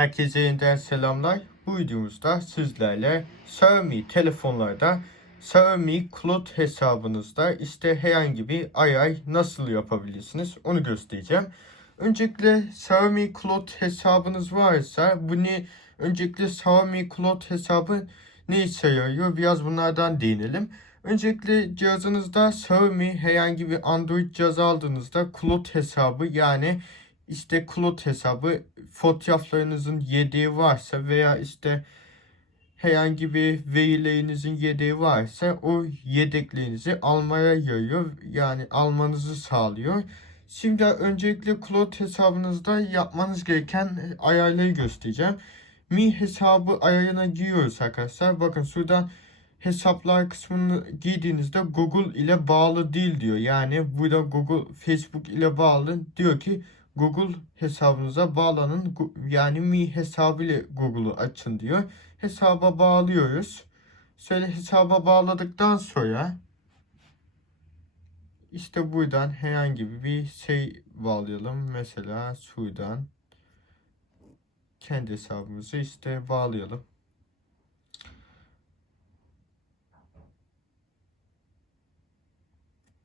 Herkese yeniden selamlar. Bu videomuzda sizlerle Xiaomi telefonlarda Xiaomi Cloud hesabınızda işte herhangi bir ayay nasıl yapabilirsiniz onu göstereceğim. Öncelikle Xiaomi Cloud hesabınız varsa bunu öncelikle Xiaomi Cloud hesabı ne işe yarıyor biraz bunlardan değinelim. Öncelikle cihazınızda Xiaomi herhangi bir Android cihaz aldığınızda Cloud hesabı yani işte cloud hesabı fotoğraflarınızın yedeği varsa veya işte herhangi bir verilerinizin yedeği varsa o yedeklerinizi almaya yarıyor. Yani almanızı sağlıyor. Şimdi öncelikle cloud hesabınızda yapmanız gereken ayarları göstereceğim. Mi hesabı ayarına giriyoruz arkadaşlar. Bakın şuradan hesaplar kısmını girdiğinizde Google ile bağlı değil diyor. Yani burada Google, Facebook ile bağlı diyor ki Google hesabınıza bağlanın. Yani Mi hesabı ile Google'u açın diyor. Hesaba bağlıyoruz. Şöyle hesaba bağladıktan sonra işte buradan herhangi bir şey bağlayalım. Mesela şuradan kendi hesabımızı işte bağlayalım.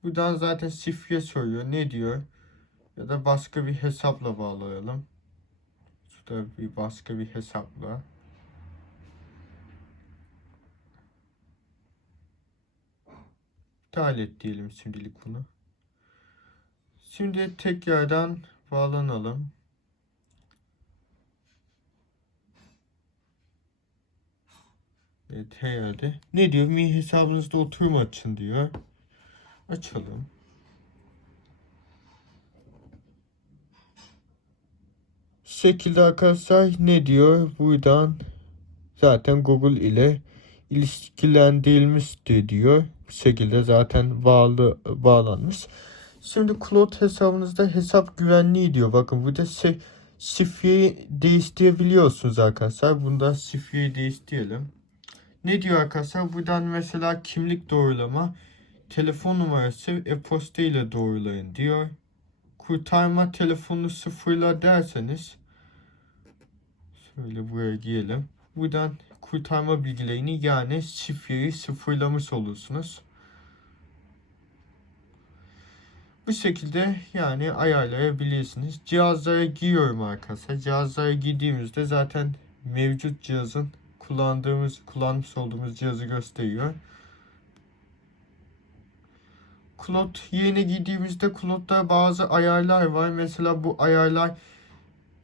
Buradan zaten şifre soruyor. Ne diyor? Ya da başka bir hesapla bağlayalım. Şurada bir başka bir hesapla. İptal et diyelim şimdilik bunu. Şimdi tekrardan bağlanalım. Evet herhalde. Ne diyor? Mi hesabınızda oturum açın diyor. Açalım. Şekilde arkadaşlar ne diyor? Buradan zaten Google ile ilişkilendirilmiştir diyor. Bu şekilde zaten bağlı bağlanmış. Şimdi Cloud hesabınızda hesap güvenliği diyor. Bakın burada şey, şifreyi değiştirebiliyorsunuz arkadaşlar. Bunda şifreyi değiştirelim. Ne diyor arkadaşlar? Buradan mesela kimlik doğrulama, telefon numarası, e-posta ile doğrulayın diyor. Kurtarma telefonunu sıfırla derseniz şöyle buraya girelim. Buradan kurtarma bilgilerini yani şifreyi sıfırlamış olursunuz. Bu şekilde yani ayarlayabilirsiniz. Cihazlara giriyorum arkadaşlar. Cihazlara girdiğimizde zaten mevcut cihazın kullandığımız, kullanmış olduğumuz cihazı gösteriyor. Cloud yerine girdiğimizde Cloud'da bazı ayarlar var. Mesela bu ayarlar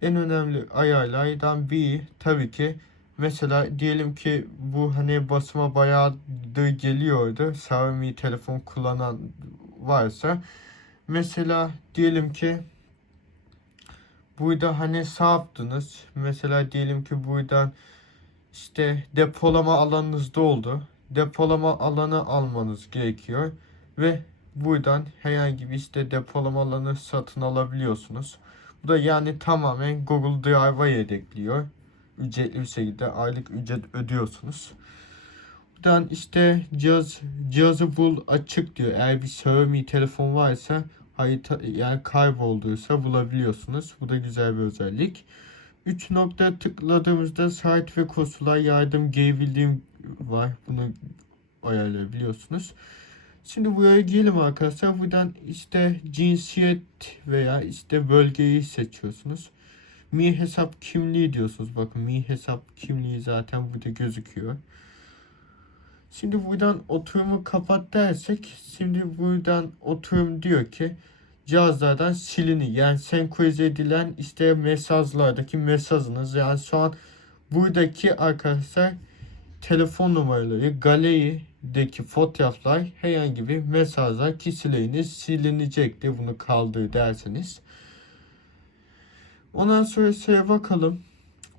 en önemli ayarlardan biri tabii ki mesela diyelim ki bu hani basıma bayağı da geliyordu. Xiaomi telefon kullanan varsa mesela diyelim ki burada hani sağ. Mesela diyelim ki buradan işte depolama alanınız doldu. Depolama alanı almanız gerekiyor ve buradan herhangi bir işte depolama alanı satın alabiliyorsunuz. Bu da yani tamamen Google Drive'a yedekliyor. Ücretli bir şekilde aylık ücret ödüyorsunuz. Buradan işte cihaz cihazı bul açık diyor. Eğer bir Xiaomi telefon varsa harita yani kaybolduysa bulabiliyorsunuz. Bu da güzel bir özellik. 3 nokta tıkladığımızda saat ve koşullar yardım geri bildirim var. Bunu ayarlayabiliyorsunuz. Şimdi buraya girelim arkadaşlar. Buradan işte cinsiyet veya işte bölgeyi seçiyorsunuz. Mi hesap kimliği diyorsunuz. Bakın mi hesap kimliği zaten burada gözüküyor. Şimdi buradan oturumu kapat dersek şimdi buradan oturum diyor ki cihazlardan silini yani senkronize edilen işte mesajlardaki mesajınız yani şu an buradaki arkadaşlar telefon numaraları galerideki fotoğraflar herhangi bir mesajlar kişileriniz silinecektir bunu kaldır derseniz. Ondan sonra şeye bakalım.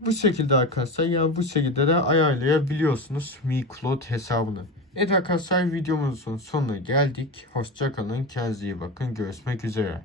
Bu şekilde arkadaşlar yani bu şekilde de ayarlayabiliyorsunuz Mi Cloud hesabını. Evet arkadaşlar videomuzun sonuna geldik. Hoşçakalın. Kendinize iyi bakın. Görüşmek üzere.